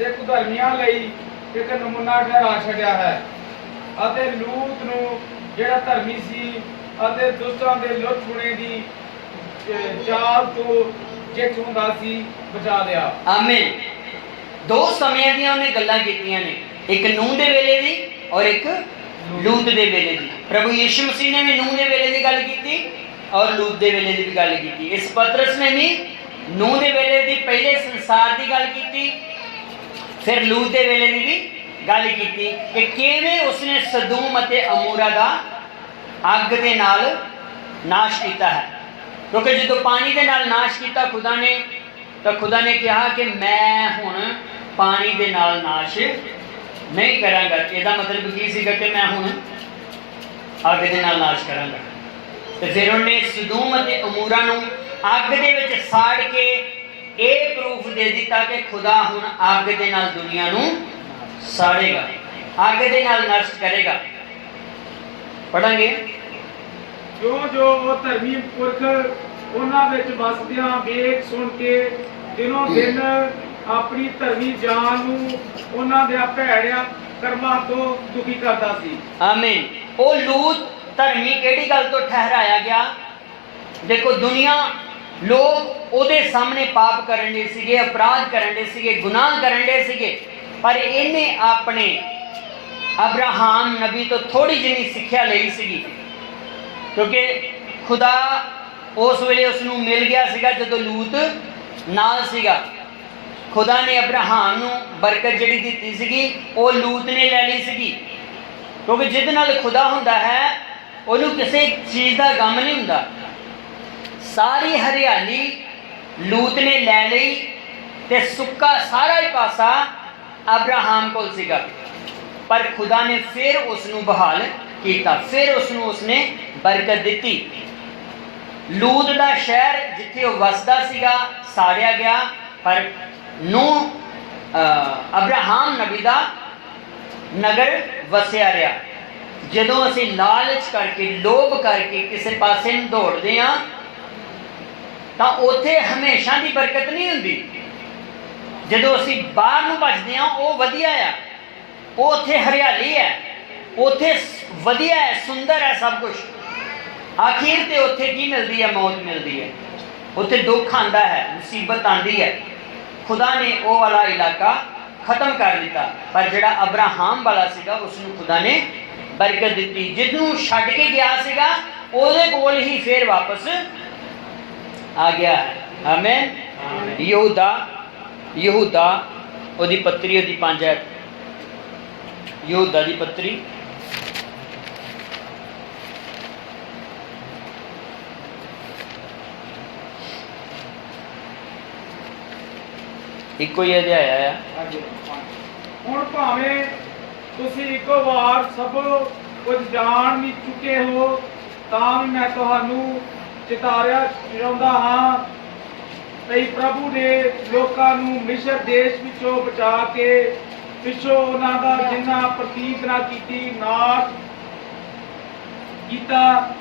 ਦੇ ਕੁਧਰਮੀਆਂ ਲਈ ਇੱਕ ਨਮੂਨਾ ਠਹਿਰਾ ਛੱਡਿਆ ਹੈ ਅਤੇ ਲੂਤ ਨੂੰ ਜਿਹੜਾ ਧਰਮੀ ਸੀ ਅਤੇ ਦੁਸ਼ਟਾਂ ਦੇ ਲੁੱਟ ਖੁਣੇ ਦੀ ਜਾਲ ਤੋਂ ਜਿੱਤ ਹੁੰਦਾ ਸੀ ਬਚਾ ਲਿਆ। ਆਮੀਨ। ਦੋ ਸਮਿਆਂ ਦੀਆਂ ਉਹਨੇ ਗੱਲਾਂ ਕੀਤੀਆਂ ਨੇ, ਇੱਕ ਨੂਹ ਦੇ ਵੇਲੇ ਦੀ ਔਰ ਇੱਕ ਲੂਤ ਦੇ ਵੇਲੇ ਦੀ। ਪ੍ਰਭੂ ਯਿਸੂ ਮਸੀਹ ਨੇ ਵੀ ਨੂਹ ਦੇ ਵੇਲੇ ਦੀ ਗੱਲ ਕੀਤੀ ਔਰ ਲੂਤ ਦੇ ਵੇਲੇ ਦੀ ਵੀ ਗੱਲ ਕੀਤੀ। ਇਸ ਪਤਰਸ ਨੇ ਵੀ ਨੂਹ ਦੇ ਵੇਲੇ ਦੀ ਪਹਿਲੇ ਸੰਸਾਰ ਦੀ ਗੱਲ ਕੀਤੀ, ਫਿਰ ਲੂਤ ਦੇ ਵੇਲੇ ਦੀ ਵੀ ਗੱਲ ਕੀਤੀ ਕਿ ਕਿਵੇਂ ਉਸਨੇ ਸਦੂਮ ਅਤੇ ਅਮੂਰਾ ਦਾ ਅੱਗ ਦੇ ਨਾਲ ਨਾਸ਼ ਕੀਤਾ ਹੈ। ਕਿਉਂਕਿ ਜਦੋਂ ਪਾਣੀ ਦੇ ਨਾਲ ਨਾਸ਼ ਕੀਤਾ ਖੁਦਾ ਨੇ, ਤਾਂ ਖੁਦਾ ਨੇ ਕਿਹਾ ਕਿ ਮੈਂ ਹੁਣ ਪਾਣੀ ਦੇ ਨਾਲ ਨਾਸ਼ ਨਹੀਂ ਕਰਾਂਗਾ। ਇਹਦਾ ਮਤਲਬ ਕੀ ਸੀਗਾ ਕਿ ਮੈਂ ਹੁਣ ਅੱਗ ਦੇ ਨਾਲ ਨਾਸ਼ ਕਰਾਂਗਾ। ਤੇ ਫਿਰ ਉਹਨੇ ਸਦੂਮ ਅਤੇ ਅਮੂਰਾ ਨੂੰ ਅੱਗ ਦੇ ਵਿੱਚ ਸਾੜ ਕੇ ਇਹ ਪ੍ਰੂਫ ਦੇ ਦਿੱਤਾ ਕਿ ਖੁਦਾ ਹੁਣ ਅੱਗ ਦੇ ਨਾਲ ਦੁਨੀਆ ਨੂੰ ਸਾੜੇਗਾ, ਅੱਗ ਦੇ ਨਾਲ ਨਸ਼ਟ ਕਰੇਗਾ। ਪੜਾਂਗੇ। ਜੋ ਜੋ ਉਹ ਧਰਮੀ ਪੁਰਖ ਉਹਨਾਂ ਵਿੱਚ ਵਸਦਿਆਂ ਵੇਖ ਸੁਣ ਕੇ ਦਿਨੋਂ ਦਿਨ ਆਪਣੀ ਧਰਮੀ ਜਾਨ ਨੂੰ ਉਹਨਾਂ ਦੇ ਭੈੜਿਆਂ ਕਰਮਾਂ ਤੋਂ ਦੁਖੀ ਕਰਦਾ ਸੀ। ਆਮੀਨ। ਉਹ ਲੂਤ ਧਰਮੀ ਕਿਹੜੀ ਗੱਲ ਤੋਂ ਠਹਿਰਾਇਆ ਗਿਆ? ਦੇਖੋ, ਦੁਨੀਆ ਲੋਕ ਉਹਦੇ ਸਾਹਮਣੇ ਪਾਪ ਕਰਨ ਦੇ ਸੀਗੇ, ਅਪਰਾਧ ਕਰਨ ਦੇ ਸੀਗੇ, ਗੁਨਾਹ ਕਰਨ ਦੇ ਸੀਗੇ, ਪਰ ਇਹਨੇ ਆਪਣੇ ਅਬਰਾਹਮ ਨਬੀ ਤੋਂ ਥੋੜੀ ਜਿਹੀ ਸਿੱਖਿਆ ਲਈ ਸੀਗੀ। ਕਿਉਂਕਿ ਖੁਦਾ ਉਸ ਵੇਲੇ ਉਸ ਨੂੰ ਮਿਲ ਗਿਆ ਸੀਗਾ ਜਦੋਂ ਲੂਤ ਨਾਲ ਸੀਗਾ। ਖੁਦਾ ਨੇ ਅਬਰਾਹਮ ਨੂੰ ਬਰਕਤ ਜਿਹੜੀ ਦਿੱਤੀ ਸੀਗੀ ਉਹ ਲੂਤ ਨੇ ਲੈ ਲਈ ਸੀਗੀ। ਕਿਉਂਕਿ ਜਿਹਦੇ ਨਾਲ ਖੁਦਾ ਹੁੰਦਾ ਹੈ ਉਹਨੂੰ ਕਿਸੇ ਚੀਜ਼ ਦਾ ਗਮ ਨਹੀਂ ਹੁੰਦਾ। ਸਾਰੀ ਹਰਿਆਲੀ ਲੂਤ ਨੇ ਲੈ ਲਈ ਤੇ ਸੁੱਕਾ ਸਾਰਾ ਹੀ ਪਾਸਾ ਅਬਰਾਹਮ ਕੋਲ ਸੀਗਾ, ਪਰ ਖੁਦਾ ਨੇ ਫਿਰ ਉਸ ਨੂੰ ਬਹਾਲ ਕੀਤਾ, ਫਿਰ ਉਸ ਨੂੰ ਉਸਨੇ ਬਰਕਤ ਦਿੱਤੀ। ਲੂਤ ਦਾ ਸ਼ਹਿਰ ਜਿੱਥੇ ਉਹ ਵਸਦਾ ਸੀਗਾ ਸਾੜਿਆ ਗਿਆ, ਪਰ ਨੂਹ ਅਬਰਾਹਮ ਨਬੀ ਦਾ ਨਗਰ ਵਸਿਆ ਰਿਹਾ। ਜਦੋਂ ਅਸੀਂ ਲਾਲਚ ਕਰਕੇ, ਲੋਭ ਕਰਕੇ ਕਿਸੇ ਪਾਸੇ ਨੂੰ ਦੌੜਦੇ ਹਾਂ ਤਾਂ ਉੱਥੇ ਹਮੇਸ਼ਾ ਦੀ ਬਰਕਤ ਨਹੀਂ ਹੁੰਦੀ। ਜਦੋਂ ਅਸੀਂ ਬਾਹਰ ਨੂੰ ਭੱਜਦੇ ਹਾਂ ਉਹ ਵਧੀਆ ਆ, ਉਹ ਉੱਥੇ ਹਰਿਆਲੀ ਹੈ, ਉੱਥੇ ਵਧੀਆ ਹੈ, ਸੁੰਦਰ ਹੈ ਸਭ ਕੁਝ। ਆਖਿਰ ਤੇ ਉੱਥੇ ਕੀ ਮਿਲਦੀ ਹੈ? ਮੌਤ ਮਿਲਦੀ ਹੈ। ਉੱਥੇ ਦੁੱਖ ਆਉਂਦਾ ਹੈ, ਮੁਸੀਬਤ ਆਉਂਦੀ ਹੈ। ਖੁਦਾ ਨੇ ਉਹ ਵਾਲਾ ਇਲਾਕਾ ਖਤਮ ਕਰ ਦਿੱਤਾ, ਪਰ ਜਿਹੜਾ ਅਬਰਾਹਮ ਵਾਲਾ ਸੀਗਾ ਉਸ ਨੂੰ ਖੁਦਾ ਨੇ ਬਰਕਤ ਦਿੱਤੀ। ਜਿਹਨੂੰ ਛੱਡ ਕੇ ਗਿਆ ਸੀਗਾ ਉਹਦੇ ਕੋਲ ਹੀ ਫਿਰ ਵਾਪਸ ਆ ਗਿਆ ਹੈ। ਆਮੀਨ। ਯਹੂਦਾ ਉਹਦੀ ਪੱਤਰੀ, ਉਹਦੀ 5 ਐਤ, ਯਹੂਦਾ ਦੀ ਪੱਤਰੀ ਇੱਕੋ ਹੀ ਅਧਿਆਇਆ ਆ। ਹੁਣ ਭਾਵੇਂ ਤੁਸੀਂ ਇੱਕੋ ਵਾਰ ਸਭ ਕੁਝ ਜਾਣ ਵੀ ਚੁੱਕੇ ਹੋ, ਤਾਂ ਵੀ ਮੈਂ ਤੁਹਾਨੂੰ ਚਿਤਾਰਿਆ ਚਾਹੁੰਦਾ ਹਾਂ ਕਿ ਪ੍ਰਭੂ ਨੇ ਲੋਕਾਂ ਨੂੰ ਮਿਸਰ ਦੇਸ਼ ਵਿੱਚੋਂ ਬਚਾ ਕੇ ਪਿੱਛੋਂ ਉਹਨਾਂ ਦਾ ਜਿੰਨਾ ਪ੍ਰਤੀਤ ਨਾ ਕੀਤੀ ਨਾਸ਼ ਕੀਤਾ,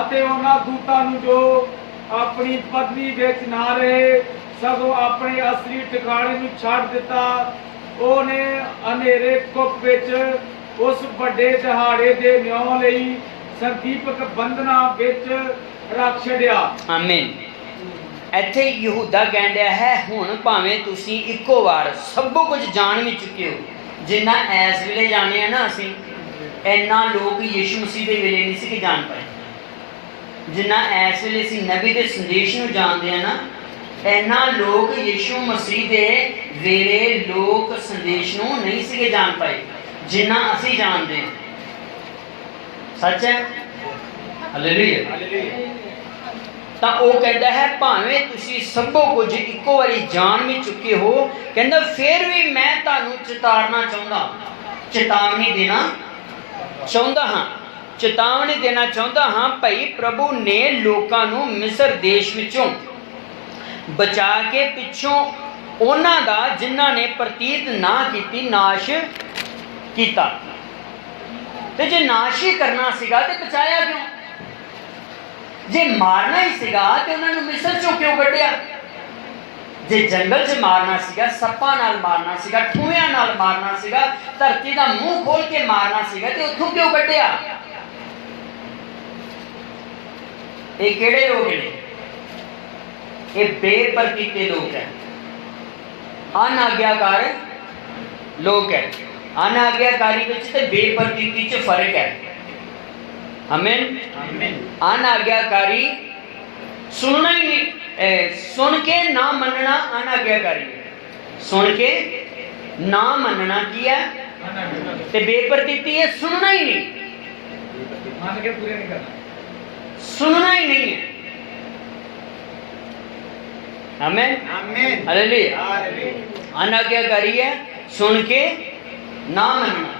ਅਤੇ ਉਹਨਾਂ ਦੂਤਾਂ ਨੂੰ ਜੋ ਆਪਣੀ ਪਦਵੀ ਵਿੱਚ ਨਾ ਰਹੇ ਸਗੋਂ ਆਪਣੇ ਅਸਲੀ ਟਿਕਾਣੇ ਨੂੰ ਛੱਡ ਦਿੱਤਾ। ਉਹਨੇ ਹਨੇਰੇ ਕੁੱਪ ਵਿੱਚ ਉਸ ਵੱਡੇ ਦਿਹਾੜੇ ਦੇ ਨਿਉ ਲਈ ਸੰਦੀਪਕ ਬੰਧਨਾਂ ਵਿੱਚ ਰੱਖ ਛੱਡਿਆ। ਆਮੀਨ। ਇੱਥੇ ਯਹੂਦਾ ਕਹਿਣ ਡਿਆ ਹੈ ਹੁਣ ਭਾਵੇਂ ਤੁਸੀਂ ਇੱਕੋ ਵਾਰ ਸਭ ਕੁਝ ਜਾਣ ਵੀ ਚੁੱਕੇ ਹੋ, ਜਿੰਨਾ ਇਸ ਵੇਲੇ ਜਾਣੇ ਆ ਨਾ ਅਸੀਂ, ਇੰਨਾ ਲੋਕ ਯਿਸੂ ਮਸੀਹ ਦੇ ਵੇਲੇ ਨਹੀਂ ਸੀ ਕਿ ਜਾਣ ਪਾਏ। ਜਿੰਨਾ ਇਸ ਵੇਲੇ ਅਸੀਂ ਨਬੀ ਦੇ ਸੰਦੇਸ਼ ਨੂੰ ਜਾਣਦੇ ਆ ਨਾ, ਇੰਨਾ ਲੋਕ ਯਿਸੂ ਮਸੀਹ ਦੇ ਵੇਲੇ ਲੋਕ ਸੰਦੇਸ਼ ਨੂੰ ਨਹੀਂ ਸੀਗੇ ਜਾਣ ਪਾਏ ਜਿੰਨਾ ਅਸੀਂ ਜਾਣਦੇ ਹਾਂ। ਸੱਚ ਹੈ। ਹਾਲੇਲੂਇਆ। ਤਾਂ ਉਹ ਕਹਿੰਦਾ ਹੈ ਭਾਵੇਂ ਤੁਸੀਂ ਸਭੋ ਕੁਝ ਇੱਕੋ ਵਾਰੀ ਜਾਣ ਵੀ ਚੁੱਕੇ ਹੋ, ਕਹਿੰਦਾ ਫਿਰ ਵੀ ਮੈਂ ਤੁਹਾਨੂੰ ਚੇਤਾਵਨੀ ਦੇਣਾ ਚਾਹੁੰਦਾ ਹਾਂ ਭਾਈ ਪ੍ਰਭੂ ਨੇ ਲੋਕਾਂ ਨੂੰ ਮਿਸਰ ਦੇਸ਼ ਵਿੱਚੋਂ ਬਚਾ ਕੇ ਪਿੱਛੋਂ ਉਹਨਾਂ ਦਾ ਜਿਨ੍ਹਾਂ ਨੇ ਪ੍ਰਤੀਤ ਨਾ ਕੀਤੀ ਨਾਸ਼ ਕੀਤਾ। ਤੇ ਜੇ ਨਾਸ਼ ਹੀ ਕਰਨਾ ਸੀਗਾ ਤੇ ਬਚਾਇਆ ਕਿਉਂ? ਜੇ ਮਾਰਨਾ ਹੀ ਸੀਗਾ ਤੇ ਉਹਨਾਂ ਨੂੰ ਮਿਸਰ ਚੋਂ ਕਿਉਂ ਕੱਢਿਆ? जे जंगल च मारना सीगा, सप्पां नाल मारना सीगा, ठूहियां नाल मारना सीगा, धरती दा मूँह खोल के मारना सीगा, ते उत्थों क्यों कड्ढिया? ये किहड़े लोग ने? ये बेपरकीते लोग हैं, अनाग्याकार लोग हैं। अनाग्याकारी विच ते बेपरकीती च फर्क है। आमीन। अनाग्याकारी सुनना ही नहीं, सुन के ना मनना अनाग्याकारी है। सुन के ना मनना की है, ते बेपरतीती है सुनना ही नहीं, मान के पूरे नहीं करना, सुनना ही नहीं है। आमीन आमीन हालेलुया। अनाग्याकारी है सुन के ना मनना,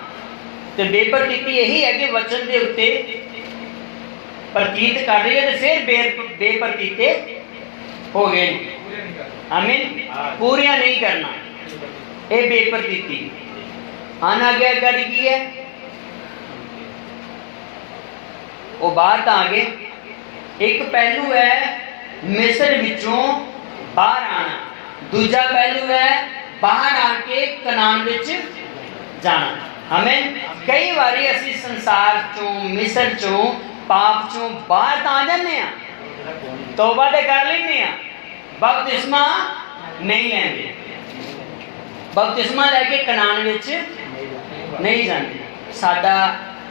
ते बेपरतीती यही है कि वचन के उत्ते प्रतीत कर रही है तो फिर बेपरतीते हो गए। पूरे नहीं करना। आमीन। पूरियां नहीं करना, ये बेपरतीती। अनाग्याकारी की है वो बाहर तो आ गए। एक पहलू है मिस्र विचों बाहर आना, दूजा पहलू है बाहर आके कनान विच जाना। हमें कई बारी असी संसार चों, मिस्र चों, पाप चों बाहर तो आ जाने, तौबा तो कर लेने, बपतिस्मा नहीं लेंगे, बपतिस्मा लैके कनान विच नहीं जाते। साडा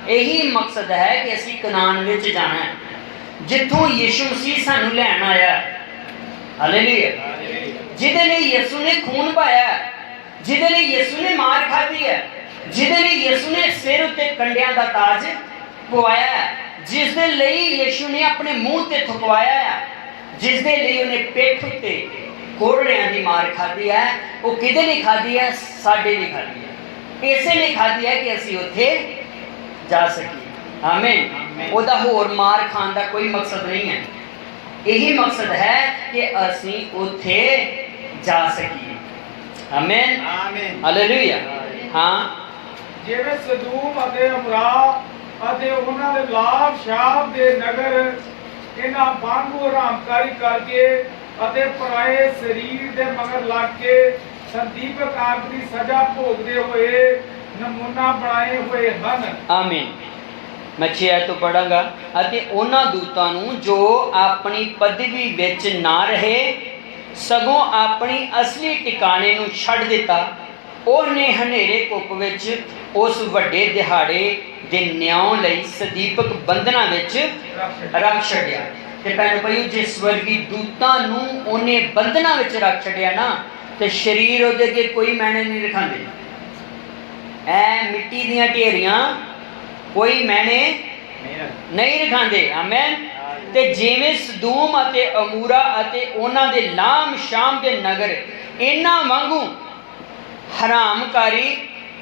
यही मकसद है कि असी कनान विच जाना है, जिथों यीशु मसीह सानू लैन आया। हालेलुया। जिहदे लई यीशु ने खून पाया, जिहदे लई यीशु ने मार खाधी है, जिहदे लई यीशु ने सिर उत्ते कंडियां दा ताज पवाया है, जिस दे लई यीशु ने अपने मुंह ते थुकवाया है, जिस दे लई उन्हें पेट उत्ते कोड़ियां दी मार खाधी है, वो किहदे लई खाधी है? साडे लई खाधी है। इसे लई खाधी है कि असी उत्थे जा सकीए। आमीन। ओदा होर मार खान दा कोई मकसद नहीं है, यही मकसद है कि असी उत्थे जा सकीए। आमीन हालेलुया। हाँ, जिवें सदूम अते अमरा अते उन्हां दे लाभ शाब दे नगर इन्हां वांगू हरामकारी करके अते पराए शरीर दे मगर लग के संदीपक आग दी सजा भोगदे होए नमूना बनाए हुए हन। आमीन। मैं 6 आयत तो पढ़ांगा। अते उन्हां दूतां नूं जो अपनी पदवी विच ना रहे, सगों अपनी असली ठिकाने नूं छड्ड दिता, ਉਹਨੇ ਹਨੇਰੇ ਕੁੱਪ ਵਿੱਚ ਉਸ ਵੱਡੇ ਦਿਹਾੜੇ ਦੇ ਨਿਆਂ ਲਈ ਸਦੀਪਕ ਬੰਧਨਾਂ ਵਿੱਚ ਰੱਖ ਛੱਡਿਆ। ਤੇ ਭੈਣ ਭਾਈਓ, ਜੇ ਸਵਰਗੀ ਦੂਤਾਂ ਨੂੰ ਉਹਨੇ ਬੰਧਨਾਂ ਵਿੱਚ ਰੱਖ ਛੱਡਿਆ ਨਾ, ਤੇ ਸਰੀਰ ਉਹਦੇ ਅੱਗੇ ਕੋਈ ਮਾਇਨੇ ਨਹੀਂ ਰਖਾਉਂਦੇ। ਐ ਮਿੱਟੀ ਦੀਆਂ ਢੇਰੀਆਂ ਕੋਈ ਮਾਇਨੇ ਨਹੀਂ ਰਖਾਉਂਦੇ। ਆਮੀਨ। ਤੇ ਜਿਵੇਂ ਸਦੂਮ ਅਤੇ ਅਮੂਰਾ ਅਤੇ ਉਹਨਾਂ ਦੇ ਲਾਮ ਸ਼ਾਮ ਦੇ ਨਗਰ ਇਹਨਾਂ ਵਾਂਗੂ हरामकारी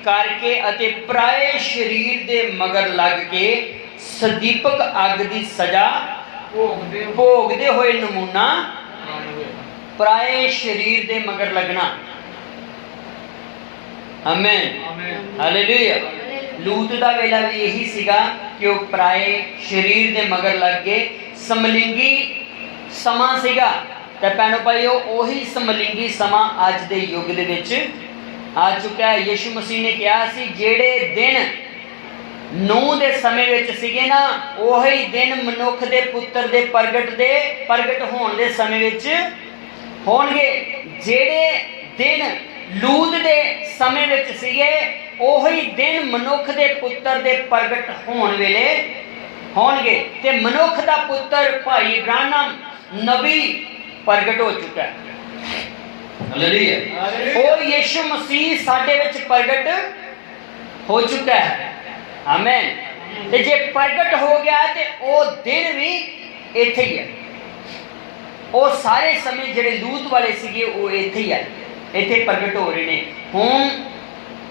करके अते पराए शरीर दे मगर लग के सदीपक अग दी सजा भोगदे होए नमूना पराए शरीर दे मगर लगना। आमीन हालेलुया। लूत दा वेला भी यही सीगा कि वो पराए शरीर दे मगर लग के समलिंगी समा सीगा। ते भैणो भाईओ, ओही समलिंगी समा अज दे युग दे विच आ चुका है। यीशु मसीह ने कहा सी, जेड़े दिन नूह दे समय विच सीगे ना, ओही दिन मनुख दे पुत्र दे प्रगट होण दे समय विच होणगे। जेड़े दिन लूत दे समय विच सीगे, ओही दिन मनुख दे पुत्र दे प्रगट होण वेले होणगे। ते मनुख दा पुत्र भाई इब्राहिम नबी प्रगट हो चुका है। हालेलुया। और यीशु मसीह साडे विच प्रगट हो चुका है। आमीन। ते जे प्रगट हो गया ते ओ दिन भी इत्थे ही है। ओ सारे समय जिहड़े लूत वाले सीगे ओ इत्थे ही है, इत्थे प्रगट हो रहे ने। हुण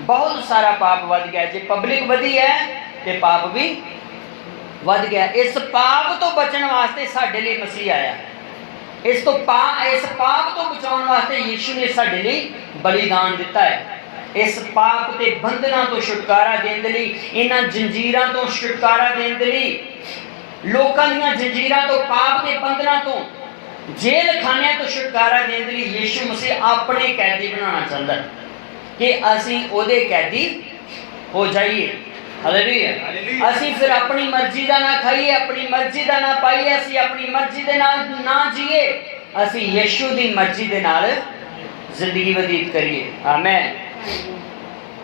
बहुत सारा पाप वध गया। जे पब्लिक वधी है ते पाप भी वध गया। इस पाप तो बचन वास्ते साडे लई मसीह आया। इस पाप तो बचाने वास्ते यीशु ने साडे लई बलिदान दिता है। इस पाप के बंधनों तो छुटकारा देने लई, इन्हां जंजीरां तो छुटकारा देने लई, लोकां दीयां जंजीरां तो, पाप के बंधनों तो जेल खाने तो छुटकारा देने के लिए यीशु मसीह अपने कैदी बनाना चाहता है कि असी ओदे कैदी हो जाइए। हालेलुया। असी फिर अपनी मर्जी का ना खाइए, अपनी मर्जी का ना पाइए, असी अपनी मर्जी के नाल ना जीए, असी यीशु की मर्जी के नाल जिंदगी व्यतीत करिए। आमेन।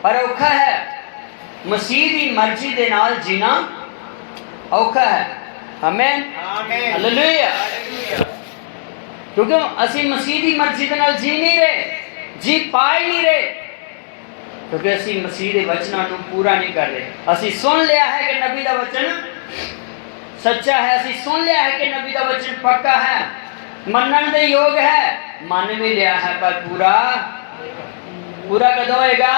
पर औखा है, मसीह की मर्जी के नाल जीना औखा है। आमेन। हालेलुया। क्योंकि असी मसीह की मर्जी के नाल जी नहीं रहे, जी पा ही नहीं रहे, क्योंकि असी मसीह के वचनों को पूरा नहीं कर रहे। असी सुन लिया है कि नबी का वचन सच्चा है, असी सुन लिया है कि नबी का वचन पक्का है, मनन के योग है, मान भी लिया है, पर पूरा पूरा कदों होएगा?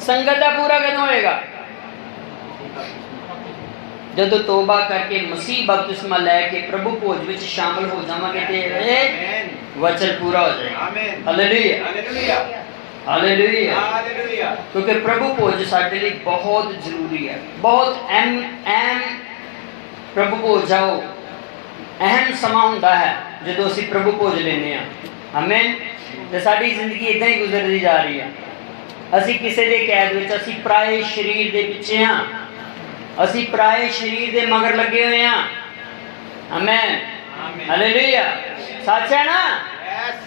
संगत का पूरा कदों होएगा? जब तौबा करके मसीह बपतिस्मा लैके प्रभु भोज में शामिल हो जावांगे तो वचन पूरा हो जाएगा। हालेलुया। हालेलुया। क्योंकि प्रभु भोज साडे लिए बहुत जरूरी है, बहुत अहम प्रभु भोज आओ अहम समा हुंदा है जो असी प्रभु भोज लेने। आमीन। तो साडी जिंदगी इदा ही गुजरती जा रही है। असी किसी के कैद विच, असी पराए शरीर के पिछे हाँ, असी पराए शरीर के मगर लगे हुए हैं। आमीन। हालेलुया। सच है ना?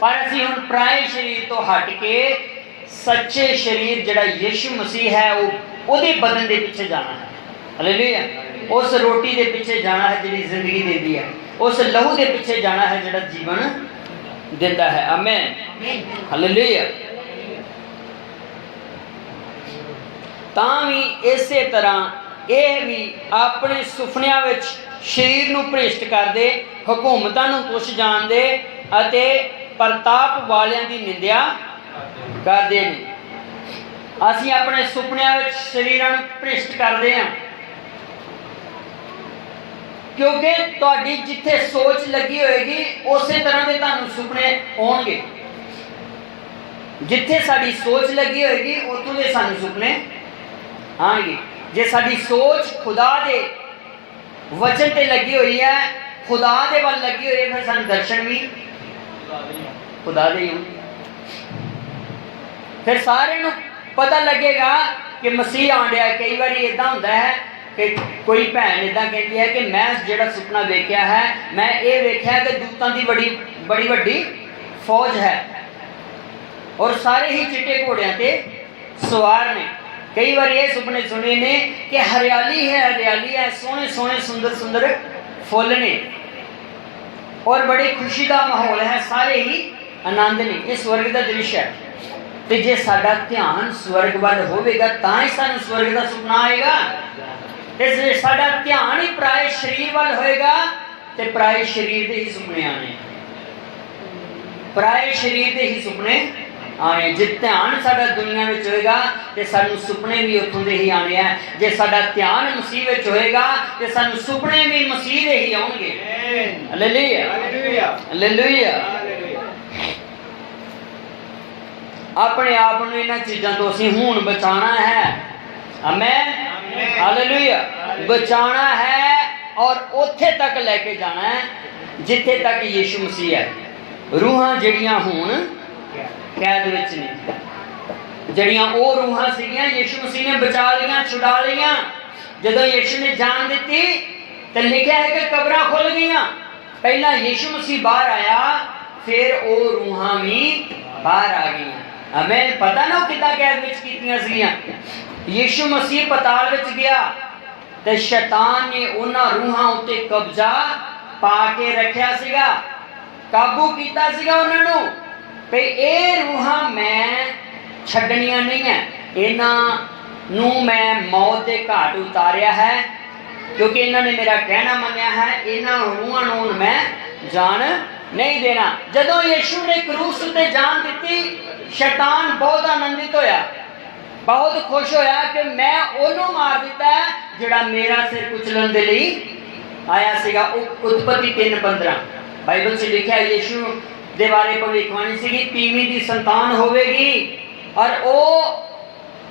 पर असी हुण पराए शरीर तो हट के सच्चे शरीर जिहड़ा यीशु मसीह है वो बदन के पीछे जाना है। हालेलुया। उस रोटी के पीछे जाना है जिहड़ी जिंदगी देती है, उस लहू के पीछे जाना है जिहड़ा जीवन देता है। आमीन। हालेलुया। तां भी इसे तरह यह भी अपने सुपनियां विच शरीर नूं भ्रिष्ट करदे, हुकूमतां नूं तुच्छ जाणदे अते प्रताप वालियां दी निंदिया करदे ने। असीं अपने सुपनियां विच शरीरां नूं भ्रिष्ट करदे हां, क्योंकि तुहाडी जिथे सोच लगी होएगी उसे तरह के तुहानूं सुपने आउणगे। जिथे साडी सोच लगी होएगी उत्थों दे सानूं सुपने आएंगे। जे साडी सोच खुदा दे वचन ते लगी हुई है, खुदा दे वल लगी हुई है, फिर सानूं दर्शन भी खुदा दे ही होंगे। फिर सारे नूं पता लगेगा कि मसीह आंडिया। कई बार इदा होंदा है कि कोई भैन इदा कहती है कि मैं जिहड़ा सुपना वेख्या है, मैं ये वेख्या कि दूतां दी बड़ी बड़ी वड्डी फौज है और सारे ही चिट्टे घोड़ियां ते सवार ने। कई बार ये सुपने सुने ने कि हरियाली है, सोहने सोहने सुंदर सुंदर फुल ने और बड़ी खुशी का माहौल है, सारे ही आनंद ने। ये स्वर्ग का दृश्य है। तो जे साडा ध्यान स्वर्ग वाल होवेगा तां ही सानूं स्वर्ग का सुपना आएगा। जे साडा ध्यान ही पराए शरीर वाल होएगा तो पराए शरीर के ही सुपने आने, पराए शरीर के ही सुपने आने। जे ध्यान साडा दुनिया में होएगा तो सानूं सुपने भी उत्थों दे ही आने हैं। जे साडा ध्यान मसीह में होएगा तो सानूं सुपने भी मसीह दे ही आउणगे। हालेलुया। हालेलुया। अपने आप को इन्हां चीज़ों तो असीं हुण बचाना है। आमीन। हालेलुया। बचाना है और उत्थे तक लेके जाना है जिथे तक यीशु मसीह है। रूहां जिहड़ियां हुण कैद विच ने, जिहड़ियां ओ रूहां सीगियां यीशु मसीह ने बचा लियां, छुड़ा लियां। जदों यीशु ने जान दी तो लिखा है कि कब्रां खुल गईयां। पहला यीशु मसीह बाहर आया, फिर ओ रूहां भी बाहर आ गईयां। हमें पता ना कितना कैद विच कीतियां सीगियां। यीशु मसीह पताल विच गया ते शैतान ने उन्हां रूहां उत्ते कब्जा पा के रखिया सीगा, काबू कीता सीगा उन्हां नूं भई ये रूहां मैं छड्डणियां नहीं है, इन्हां नूं मैं मौत के घाट उतारिया है क्योंकि इन्हां ने मेरा कहना मन्निया है। इन्हां रूहां नूं मैं जान नहीं देना। जदों यीशु ने क्रूस ते जान दी, शैतान बहुत आनंदित होया, बहुत खुश होया कि मैं ओनू मार दिता है जिहड़ा मेरा सिर कुचलन दे लई आया सीगा। उत्पत्ति 3:15 बाइबल से लिखा है यीशु दे बारे भविष्यवाणी सीगी, तीवीं दी संतान होवेगी और ओ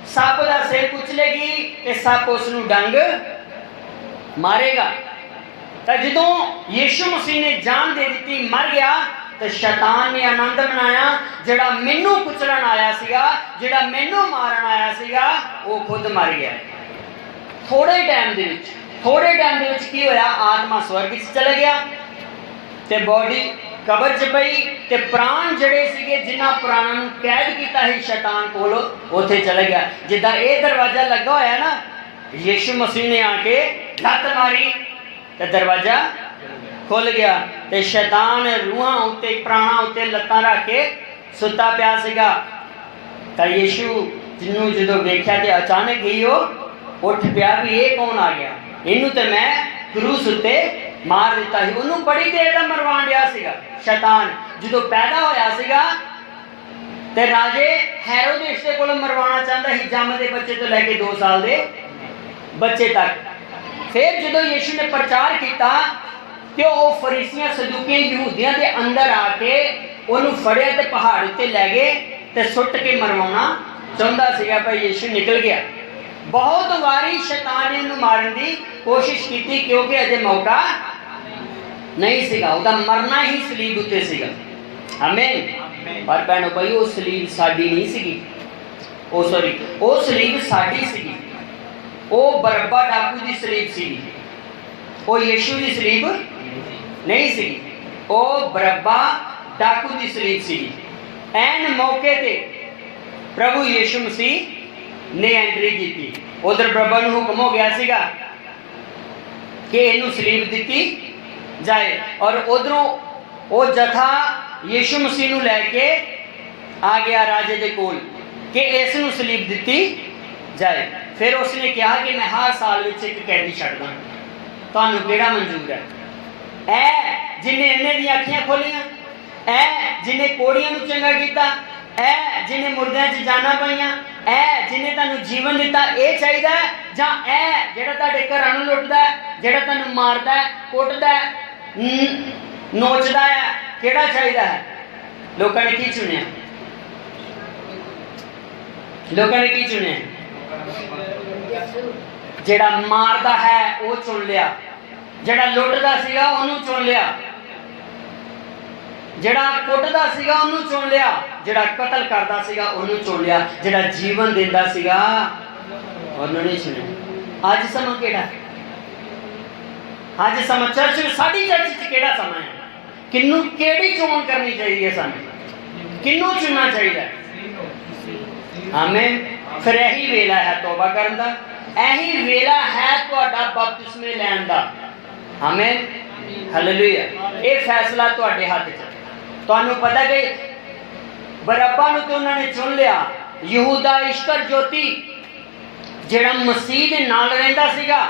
सप दा सिर कुचलेगी ते सप उसनू डंग मारेगा। तो जो यीशु मसीह ने जान दे दी, मर गया, तो शैतान ने आनंद मनाया। जिहड़ा मैनू कुचलन आया सीगा, जिहड़ा मैनू मारन आया सीगा, वो खुद मर गया। थोड़े टाइम दे विच की होया, आत्मा स्वर्ग च चले गया ते बॉडी कबर च पई, ते प्राण जड़े सीगे जिन्हां प्राणां नूं कैद कीता ही शैतान कोल, उत्थे चले गया। जिद्दां ये दरवाजा लगा होया ना, यीशु मसीह ने आके लत मारी ते दरवाजा खुल गया, ते शैतान रूहां उत्ते प्राणां उत्ते लत्तां रख के सुता पिया सीगा। तां यीशु जिन्नू जदों वेख्या ते अचानक ही वो उठ पिया भी ये कौन आ गया, इनू तो मैं क्रूस उत्ते मार दिता ही। उन्होंने बड़ी देर का मरवान दिया सीगा शैतान। जो पैदा होया सीगा ते राजे हेरोदेस दे कोलों मरवाना चाहता ही, जमदे बच्चे तो लैके 2 साल दे बच्चे तक। फिर जो यीशु ने प्रचार किया तो वह फरीसियां सदूकियां यहूदियों के अंदर आके उन्होंने फड़िया ते पहाड़ उत्ते लै गए ते सुट के मरवाना चाहता सीगा, पर यीशु निकल गया। बहुत वारी शैतान ने उन्हें मारन की कोशिश की, क्योंकि अजे मौका नहीं सीगा, उहदा मरना ही सलीब उत्ते सीगा। आमीन। पर भैणो भाई, वो सलीब साडी नहीं सीगी, ओ सॉरी, वो सलीब साडी सीगी। वो बरअब्बा डाकू की सलीब सीगी, वो यीशु की सलीब नहीं सीगी, वो बरअब्बा डाकू की सलीब सीगी। ऐन मौके ते प्रभु यीशु मसीह ने एंट्री की थी। उधर बरअब्बा नूं हुक्म हो गया सीगा कि इनू सलीब दी जाए, और उधरों वो जथा यीशु मसीह नूं लैके आ गया राजे दे कोल कि इस नूं सलीब दी जाए। फिर उसने कहा कि मैं हर साल विच एक कैदी छड्डदा, तुहानूं किहड़ा मंजूर है? ऐ जिन्हें इन्ने दी अखियां खोलियां, ऐ जिन्हें कोड़ियां नूं चंगा कीता, ऐ जिन्हें मुर्दियां च जाना पाईयां, ऐ जिन्हें तुहानूं जीवन दिता, ये चाहिए जां ऐ जिहड़ा तुहाडे घरां नूं लुटदा है, जिहड़ा तुहानूं मारदा है, कुटदा है, नोचदा है, किहड़ा चाहिए है? लोकां ने की चुनिया? लोकां ने की चुनिया? जिहड़ा मारदा है वो चुन लिया, जिहड़ा लुटदा सीगा ओनू चुन लिया, जिहड़ा कुटदा सीगा ओनू चुन लिया, जिहड़ा कतल करदा सीगा ओनू चुन लिया, जिहड़ा जीवन दिंदा सीगा ओनू नहीं चुनिया। अज समा किहड़ा? अज समा चर्च में, साडी चर्च च किहड़ा समा है? किन्नू किहड़ी चोण करनी चाहिए? सानू किन्नू चुनना चाहिए? आमीन। फिर यही वेला है तौबा करन दा, यही वेला है तुहाडा बपतिस्मे लैण दा। आमीन, हालेलुया। ये फैसला तुहाडे हाथ च। तुहानूं पता कि बरअब्बा नूं ते उन्हां ने चुन लिया, यहूदा इस्करयोती जिहड़ा मसीह दे नाल रहिंदा सीगा,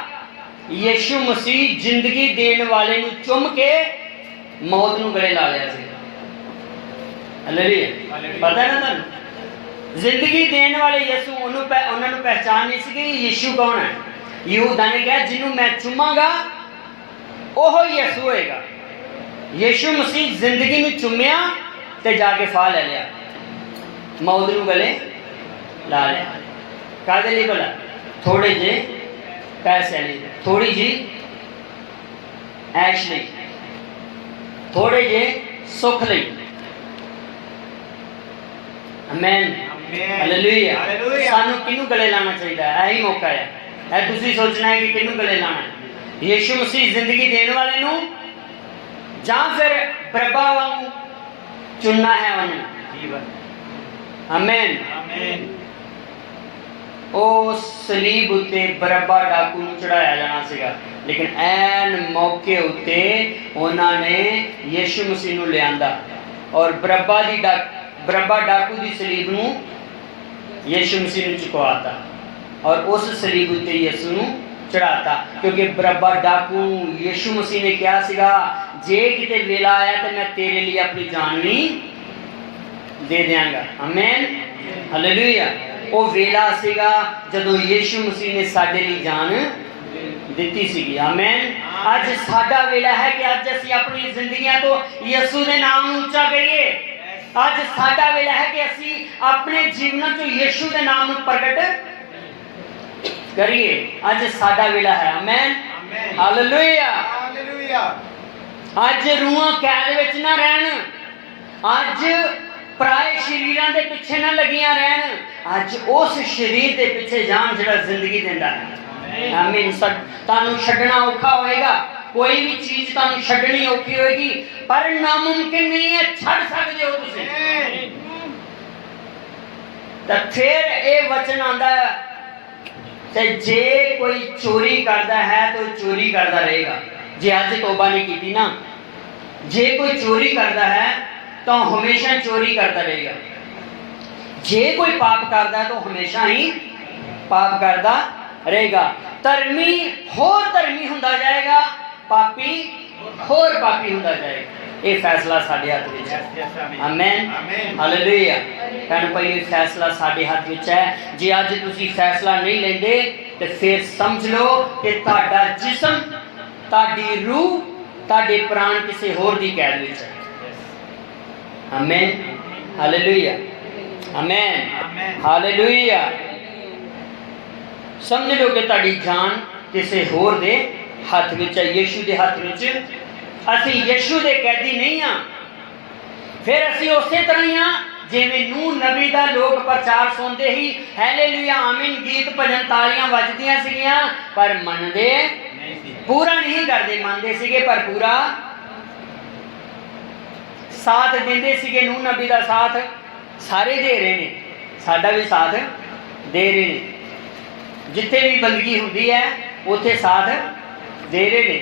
यीशु मसीह जिंदगी देण वाले नूं चुम के मौत नूं गले ला लिया सीगा। हालेलुया। पता ना तुहानूं? जिंदगी देने वाले यीशु, उन्होंने पहचान नहीं सी कि यीशु कौन है। यहूदा ने कहा जिन्हों मैं चुमागा ओह यीशु होएगा। यीशु मसीह जिंदगी में चुमिया ते जाके फा ले लिया, मौत नूं गले ला लिया। काहदे लई भला? थोड़े जे पैसे लई, थोड़ी जी ऐश लई, थोड़े जे सुख लई। आमीन, हालेलुया। सानू किनू गले लाना चाहिए? यही मौका है। तुसी सोचना है कि किनू गले लाना है? यीशु मसीह जिंदगी देने वाले नू, जां फिर बरअब्बा वांगू चुनना है उन्हें। आमीन। ओ सलीब उत्ते बरअब्बा डाकू नू चढ़ाया जाना सीगा, लेकिन ऐन मौके उत्ते उन्होंने यीशु मसीह नू लियांदा और बरअब्बा डाकू की सलीब नू यीशु मसीह ने चुकवाता और उस सलीब उत्ते यीशु नू चढ़ाता, क्योंकि बरअब्बा डाकू यीशु मसीह ने कहा सीगा जे किते वेला आया तो मैं तेरे लिए अपनी जान भी दे देंगा। आमीन, हालेलुया। वो वेला सीगा जदों यीशु मसीह ने साडे लिए जान दिती सीगी। आमीन। अज साडा वेला है कि अज असीं अपनी जिंदगियां तो यीशु दे नाम नूं उच्चा करिए। अज साडा वेला है कि असीं अपने जीवन चो यीशु दे नाम नूं प्रगट करिए। अज साडा वेला है। आमीन, हालेलुया। ਅੱਜ ਰੂਹਾਂ ਕੈਦ ਵਿੱਚ ਨਾ ਰਹਿਣ, ਅੱਜ ਪਰਾਏ ਸ਼ਰੀਰਾਂ ਦੇ ਪਿੱਛੇ ਨਾ ਲੱਗੀਆਂ ਰਹਿਣ, ਅੱਜ ਉਸ ਸ਼ਰੀਰ ਦੇ ਪਿੱਛੇ ਜਾਣ ਜਿਹੜਾ ਜ਼ਿੰਦਗੀ ਦਿੰਦਾ ਹੈ। ਆਮੀਨ। ਤੁਹਾਨੂੰ ਛੱਡਣਾ ਔਖਾ ਹੋਏਗਾ, ਕੋਈ ਵੀ ਚੀਜ਼ ਤੁਹਾਨੂੰ ਛੱਡਣੀ ਔਖੀ ਹੋਏਗੀ, ਪਰ ਨਾਮੁਮਕਿਨ ਨਹੀਂ ਹੈ, ਛੱਡ ਸਕਦੇ ਹੋ ਤੁਸੀਂ। ਤਾਂ ਫਿਰ ਇਹ ਵਚਨ ਆਂਦਾ ਤੇ ਜੇ ਕੋਈ ਚੋਰੀ ਕਰਦਾ ਹੈ ਤਾਂ ਚੋਰੀ ਕਰਦਾ ਰਹੇਗਾ। ਜੇ ਅੱਜ ਤੋਬਾ ਨਹੀਂ ਕੀਤੀ ਨਾ, ਜੇ ਕੋਈ ਚੋਰੀ ਕਰਦਾ ਹੈ ਤਾਂ ਹਮੇਸ਼ਾ ਚੋਰੀ ਕਰਦਾ ਰਹੇਗਾ। ਜੇ ਕੋਈ ਪਾਪ ਕਰਦਾ ਤਾਂ ਹਮੇਸ਼ਾ ਹੀ ਪਾਪ ਕਰਦਾ ਰਹੇਗਾ। ਧਰਮੀ ਹੋਰ ਧਰਮੀ ਹੁੰਦਾ ਜਾਏਗਾ, ਪਾਪੀ ਹੋਰ ਪਾਪੀ ਹੁੰਦਾ ਜਾਏਗਾ। ਇਹ ਫੈਸਲਾ ਸਾਡੇ ਹੱਥ ਵਿੱਚ ਹੈ। ਆਮੀਨ, ਹਾਲੇਲੂਇਆ। ਕਹਿਣ ਭਾਈ ਇਹ ਫੈਸਲਾ ਸਾਡੇ ਹੱਥ ਵਿੱਚ ਹੈ। ਜੇ ਅੱਜ ਤੁਸੀਂ ਫੈਸਲਾ ਨਹੀਂ ਲੈਂਦੇ ਤੇ ਫਿਰ ਸਮਝ ਲਓ ਕਿ ਤੁਹਾਡਾ ਜਿਸਮ, ਤੁਹਾਡੀ ਰੂਹ, ਤੁਹਾਡੇ ਪ੍ਰਾਣ ਕਿਸੇ ਹੋਰ ਦੀ ਕੈਦ ਵਿੱਚ ਹੈ। ਆਮੀਨ, ਹਾਲੇਲੂਇਆ, ਆਮੀਨ, ਹਾਲੇਲੂਇਆ। ਸਮਝ ਲਓ ਕਿ ਤੁਹਾਡੀ ਜਾਨ ਕਿਸੇ ਹੋਰ ਦੇ ਹੱਥ ਵਿੱਚ ਹੈ, ਯਿਸੂ ਦੇ ਹੱਥ ਵਿੱਚ। ਅਸੀਂ ਯਿਸੂ ਦੇ ਕੈਦੀ ਨਹੀਂ ਹਾਂ। ਫਿਰ ਅਸੀਂ ਉਸੇ ਤਰ੍ਹਾਂ ਹੀ ਹਾਂ ਜਿਵੇਂ ਨੂਹ ਨਬੀ ਦਾ ਲੋਕ ਪ੍ਰਚਾਰ ਸੁਣਦੇ ਹੀ ਹਾਲੇਲੂਇਆ ਆਮੀਨ ਗੀਤ ਭਜਨ ਤਾਲੀਆਂ ਵੱਜਦੀਆਂ ਸੀਗੀਆਂ, ਪਰ ਮੰਨਦੇ ਪੂਰਾ ਨਹੀਂ ਕਰਦੇ। ਮੰਨਦੇ ਸੀਗੇ ਪਰ ਪੂਰਾ ਸਾਥ ਦਿੰਦੇ ਸੀਗੇ। ਨੂਹ ਨਬੀ ਦਾ ਸਾਥ ਸਾਰੇ ਦੇ ਰਹੇ ਨੇ, ਸਾਡਾ ਵੀ ਸਾਥ ਦੇ ਰਹੇ ਨੇ। ਜਿੱਥੇ ਵੀ ਬੰਦਗੀ ਹੁੰਦੀ ਹੈ ਉੱਥੇ ਸਾਥ ਦੇ ਰਹੇ ਨੇ।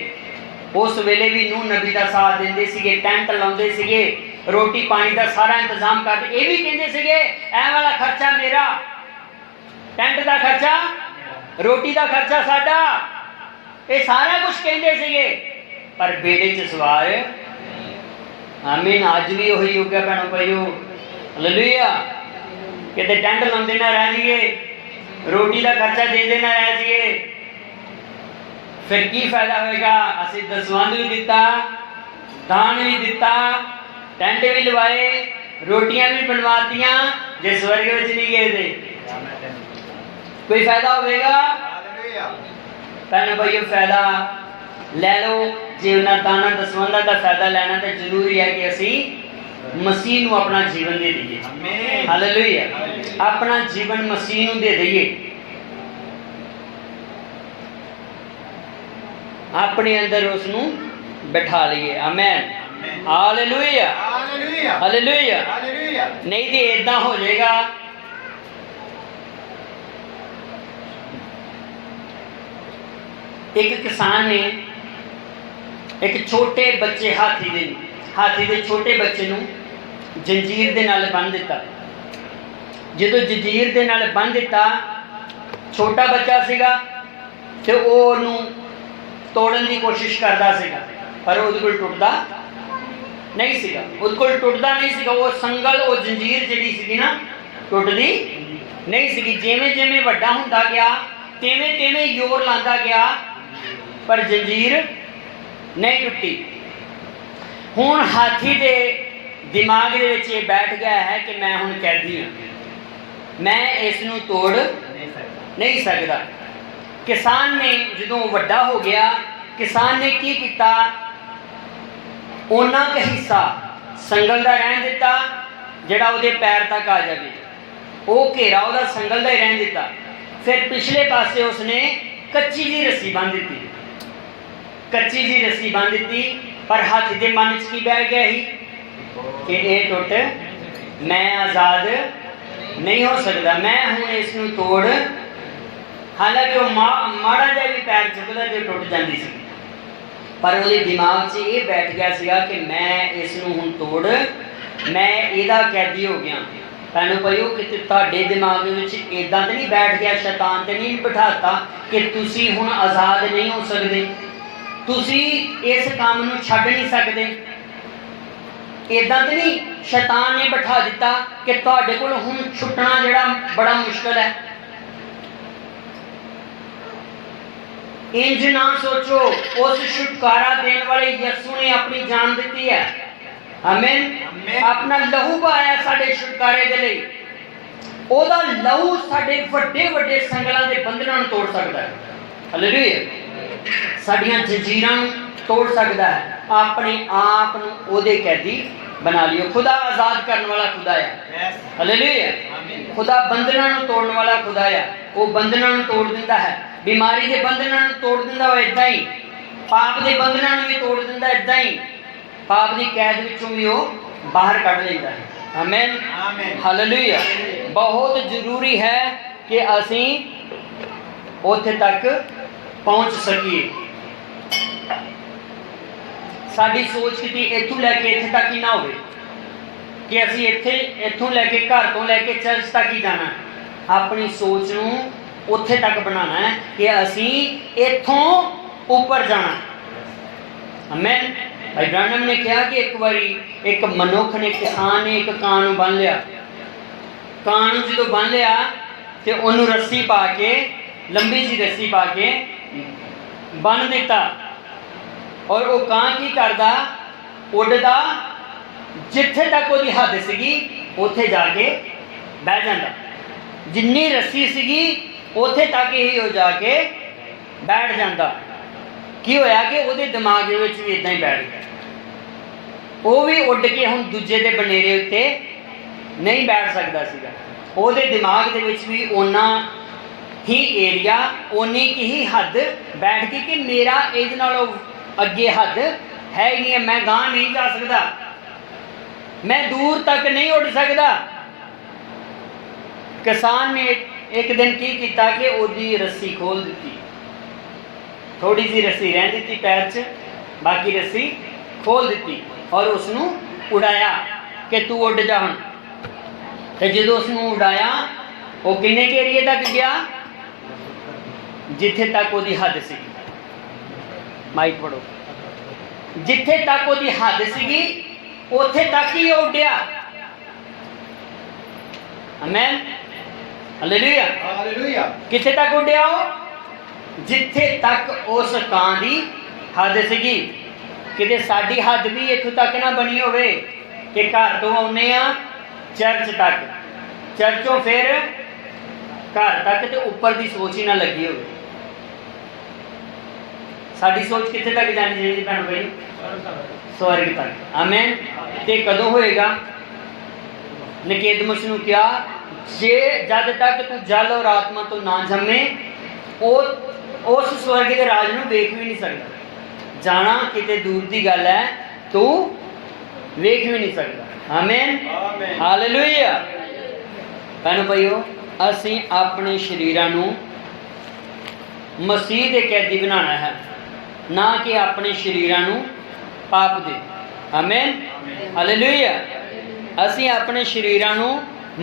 ਉਸ ਵੇਲੇ ਵੀ ਨੂਹ ਨਬੀ ਦਾ ਸਾਥ ਦਿੰਦੇ ਸੀਗੇ, ਟੈਂਟ ਲਾਉਂਦੇ ਸੀਗੇ, ਰੋਟੀ ਪਾਣੀ ਦਾ ਸਾਰਾ ਇੰਤਜ਼ਾਮ ਕਰਦੇ। ਇਹ ਵੀ ਕਹਿੰਦੇ ਸੀਗੇ ਇਹ ਵਾਲਾ ਖਰਚਾ ਮੇਰਾ, ਟੈਂਟ ਦਾ ਖਰਚਾ, ਰੋਟੀ ਦਾ ਖਰਚਾ ਸਾਡਾ, ਇਹ ਸਾਰਾ ਕੁਝ ਕਹਿੰਦੇ ਸੀਗੇ। ਪਰ ਬੇੜੇ 'ਚ ਸਵਾਰ ਆਮੀਨ ਅੱਜ ਵੀ ਉਹੀ ਯੁੱਗ ਹੈ ਭੈਣੋ ਭਾਈਓ, ਹਾਲੇਲੂਇਆ। ਕਿਤੇ ਟੈਂਟ ਲਾਉਂਦੇ ਨਾ ਰਹਿ ਜਾਈਏ, ਰੋਟੀ ਦਾ ਖਰਚਾ ਦਿੰਦੇ ਨਾ ਰਹਿ ਜਾਈਏ, ਫਿਰ ਕੀ ਫਾਇਦਾ ਹੋਏਗਾ। ਅਸੀਂ ਦਸਵੰਧ ਵੀ ਦਿੱਤਾ, ਦਾਨ ਵੀ ਦਿੱਤਾ, ਟੈਂਟ ਵੀ ਲਵਾਏ, ਰੋਟੀਆਂ ਵੀ ਬਣਵਾਤੀਆਂ, ਜੇ ਸਵਰਗ ਵਿੱਚ ਨਹੀਂ ਗਏ ਤੇ ਕੋਈ ਫਾਇਦਾ ਹੋਵੇਗਾ? ਭੈਣ ਭਾਈਓ ਫਾਇਦਾ ਲੈ ਲਓ। ਜੇ ਉਹਨਾਂ ਦਾਨਾਂ ਦਸਵੰਧਾਂ ਦਾ ਫਾਇਦਾ ਲੈਣਾ ਤਾਂ ਜ਼ਰੂਰੀ ਹੈ ਕਿ ਅਸੀਂ ਮਸੀਹ ਨੂੰ ਆਪਣਾ ਜੀਵਨ ਦੇ ਦਈਏ। ਹਾਲੇਲੂਇਆ, ਆਪਣਾ ਜੀਵਨ ਮਸੀਹ ਨੂੰ ਦੇ ਦਈਏ, ਆਪਣੇ ਅੰਦਰ ਉਸ ਨੂੰ ਬਿਠਾ ਲਈਏ। ਆਮੀਨ, ਹਾਲੇਲੂਇਆ, ਹਾਲੇਲੂਇਆ। ਨਹੀਂ ਤੇ ਇਦਾਂ ਹੋ ਜਾਏਗਾ ਇੱਕ ਕਿਸਾਨ ਨੇ ਇੱਕ ਛੋਟੇ ਬੱਚੇ ਹਾਥੀ ਦੇ ਛੋਟੇ ਬੱਚੇ ਨੂੰ ਜੰਜੀਰ ਦੇ ਨਾਲ ਬੰਨ੍ਹ ਦਿੱਤਾ। ਜਦੋਂ ਜੰਜੀਰ ਦੇ ਨਾਲ ਬੰਨ੍ਹ ਦਿੱਤਾ, ਛੋਟਾ ਬੱਚਾ ਸੀਗਾ ਤੇ ਉਹ ਉਹਨੂੰ ਤੋੜਨ ਦੀ ਕੋਸ਼ਿਸ਼ ਕਰਦਾ ਸੀਗਾ, ਪਰ ਉਹਦੇ ਕੋਲ ਟੁੱਟਦਾ ਨਹੀਂ ਸੀਗਾ, ਉਹਦੇ ਕੋਲ ਟੁੱਟਦਾ ਨਹੀਂ ਸੀਗਾ। ਉਹ ਸੰਗਲ, ਉਹ ਜੰਜੀਰ ਜਿਹੜੀ ਸੀਗੀ ਨਾ, ਟੁੱਟਦੀ ਨਹੀਂ ਸੀਗੀ। ਜਿਵੇਂ ਜਿਵੇਂ ਵੱਡਾ ਹੁੰਦਾ ਗਿਆ ਤਿਵੇਂ ਤਿਵੇਂ ਜ਼ੋਰ ਲਾਉਂਦਾ ਗਿਆ, ਪਰ ਜੰਜੀਰ ਨਹੀਂ ਟੁੱਟੀ। ਹੁਣ ਹਾਥੀ ਦੇ ਦਿਮਾਗ ਦੇ ਵਿੱਚ ਇਹ ਬੈਠ ਗਿਆ ਹੈ ਕਿ ਮੈਂ ਹੁਣ ਕੈਦੀ ਹਾਂ, ਮੈਂ ਇਸ ਨੂੰ ਤੋੜ ਨਹੀਂ ਸਕਦਾ। ਕਿਸਾਨ ਨੇ ਜਦੋਂ ਵੱਡਾ ਹੋ ਗਿਆ, ਕਿਸਾਨ ਨੇ ਕੀ ਕੀਤਾ, ਉਹਨਾਂ ਕੁ ਹਿੱਸਾ ਸੰਗਲ ਦਾ ਰਹਿਣ ਦਿੱਤਾ ਜਿਹੜਾ ਉਹਦੇ ਪੈਰ ਤੱਕ ਆ ਜਾਵੇ, ਉਹ ਘੇਰਾ ਉਹਦਾ ਸੰਗਲ ਦਾ ਹੀ ਰਹਿਣ ਦਿੱਤਾ। ਫਿਰ ਪਿਛਲੇ ਪਾਸੇ ਉਸਨੇ ਕੱਚੀ ਜਿਹੀ ਰੱਸੀ ਬੰਨ੍ਹ ਦਿੱਤੀ, ਕੱਚੀ ਜਿਹੀ ਰੱਸੀ ਬੰਨ੍ਹ ਦਿੱਤੀ। ਪਰ ਹਾਥੀ ਦੇ ਮਨ 'ਚ ਕੀ ਬਹਿ ਗਿਆ ਸੀ ਕਿ ਇਹ ਟੁੱਟ, ਮੈਂ ਆਜ਼ਾਦ ਨਹੀਂ ਹੋ ਸਕਦਾ, ਮੈਂ ਹੁਣ ਇਸ ਨੂੰ ਤੋੜ। ਹਾਲਾਂਕਿ ਉਹ ਮਾੜਾ ਜਿਹਾ ਵੀ ਪੈਰ ਚੁੱਕਦਾ ਤੇ ਟੁੱਟ ਜਾਂਦੀ ਸੀ, ਪਰ ਉਹਦੇ ਦਿਮਾਗ 'ਚ ਇਹ ਬੈਠ ਗਿਆ ਸੀਗਾ ਕਿ ਮੈਂ ਇਸ ਨੂੰ ਹੁਣ ਤੋੜ, ਮੈਂ ਇਹਦਾ ਕੈਦੀ ਹੋ ਗਿਆ। ਭੈਣੋ ਭਾਈਓ, ਕਿਤੇ ਤੁਹਾਡੇ ਦਿਮਾਗ ਦੇ ਵਿੱਚ ਇੱਦਾਂ ਤਾਂ ਨਹੀਂ ਬੈਠ ਗਿਆ, ਸ਼ੈਤਾਨ ਤੇ ਨਹੀਂ ਬਿਠਾਤਾ ਕਿ ਤੁਸੀਂ ਹੁਣ ਆਜ਼ਾਦ ਨਹੀਂ ਹੋ ਸਕਦੇ, ਤੁਸੀਂ ਇਸ ਕੰਮ ਨੂੰ ਛੱਡ ਨਹੀਂ ਸਕਦੇ? ਇੱਦਾਂ ਤਾਂ ਨਹੀਂ ਸ਼ੈਤਾਨ ਨੇ ਬਿਠਾ ਦਿੱਤਾ ਕਿ ਤੁਹਾਡੇ ਕੋਲ ਹੁਣ ਛੁੱਟਣਾ ਜਿਹੜਾ ਬੜਾ ਮੁਸ਼ਕਲ ਹੈ? ਇੰਜ ਨਾ ਸੋਚੋ, ਉਸ ਛੁਟਕਾਰਾ ਦੇਣ ਵਾਲੇ ਯਿਸੂ ਨੇ ਆਪਣੀ ਜਾਨ ਦਿੱਤੀ ਹੈ। ਆਮੀਨ, ਆਪਣਾ ਲਹੂ ਬਹਾਇਆ ਸਾਡੇ ਛੁਟਕਾਰੇ ਦੇ ਲਈ। ਉਹਦਾ ਲਹੂ ਸਾਡੇ ਵੱਡੇ ਵੱਡੇ ਸੰਗਲਾਂ ਦੇ ਬੰਧਨਾਂ ਨੂੰ ਤੋੜ ਸਕਦਾ ਹੈ। ਹਾਲੇਲੂਇਆ, ਸਾਡੀਆਂ ਜੰਜੀਰਾਂ ਨੂੰ तोड़ सकता है, अपने आप नूं ओहदे कैदी बना लियो। खुदा आज़ाद करने वाला खुदा है, हालेलुया। खुदा बंधना नूं तोड़न वाला खुदा है, वो बंधना नूं तोड़ दिंदा है। बीमारी के बंधना नूं तोड़ दिंदा है, इदां ही पाप के बंधना नूं भी तोड़ दिंदा है, इदां ही पाप की कैद विचों भी वो बाहर कढ लैंदा है। आमीन, हालेलुया। बहुत जरूरी है कि असीं उत्थे तक पहुंच सकीए। साडी सोच किती इत्थों लैके इत्थे तक ही ना होवे कि असीं इत्थों लैके घर तो लैके चर्च तक ही जाना। अपनी सोच नूं उत्थे तक बनाना है कि असीं इत्थों ऊपर जाना। आमीन। भाई ब्रानम ने कहा कि एक बारी एक मनुख ने, किसान ने एक कां नूं बन लिया। कां नूं जदों बन लिया तो उन्होंने रस्सी पा के, लंबी जी रस्सी पा के बन दिता, और वो कां की करदा, उड़दा, जिथे तक उसकी हद सीगी उत्थे जाके बह जाता। जिन्नी रस्सी सीगी उत्थे तक ही वो जाके बैठ जाता। की होया कि उसके दिमाग दे विच भी इदां ही बैठ गया। वो भी उड़ के हुण दूजे दे बनेरे उत्ते नहीं बैठ सकता सीगा। ਉਹਦੇ दिमाग ਦੇ ਵਿੱਚ भी ओना ही एरिया, ओनी की ही हद बैठ गई कि मेरा ਇਹਦੇ ਨਾਲੋਂ ਅੱਗੇ हद है ही नहीं है, मैं गां नहीं जा सकता, मैं दूर तक नहीं उड़ सकता। किसान ने एक दिन की किया कि ਉਹਦੀ रस्सी खोल दी, थोड़ी जी रस्सी रह दी पैर च, बाकी रस्सी खोल दी और उसनू उड़ाया कि तू उड़ जा हुण। तो जो उसनू उड़ाया वो किन्ने के एरिए तक गया, जिथे तक वो हद सी। माइक पढ़ो। जिथे तक वो हद सी उथे तक ही उड्या। आमीन, हालेलुया, हालेलुया। किथे तक उड्या वो? जिथे तक उस कां दी हद सी। किते साडी हद भी इत्थों तक ना बनी होवे कि घर तो आउने आ चर्च तक, चर्चों फिर घर तक, तो ऊपर की सोच ही ना लगी हो। साडी सोच कितने तक जानी चाहिए भैन भाई? स्वर्ग तक। आमीन। ते कदों होएगा? निकेदमुस नूं क्या, जे जद तक तू जल और आत्मा तो ना जमे उस स्वर्ग के राज नूं वेख भी नहीं सकता। जाना किते दूर की गल है, तू वेख भी नहीं सकता। आमीन, हालेलुया। भैनों भाइयों, असीं अपने शरीरां नूं मसीह दे कैदी बनाना है, ना कि अपने शरीरां नूं पाप दे। आमीन, हालेलुया। असीं अपने शरीरां नूं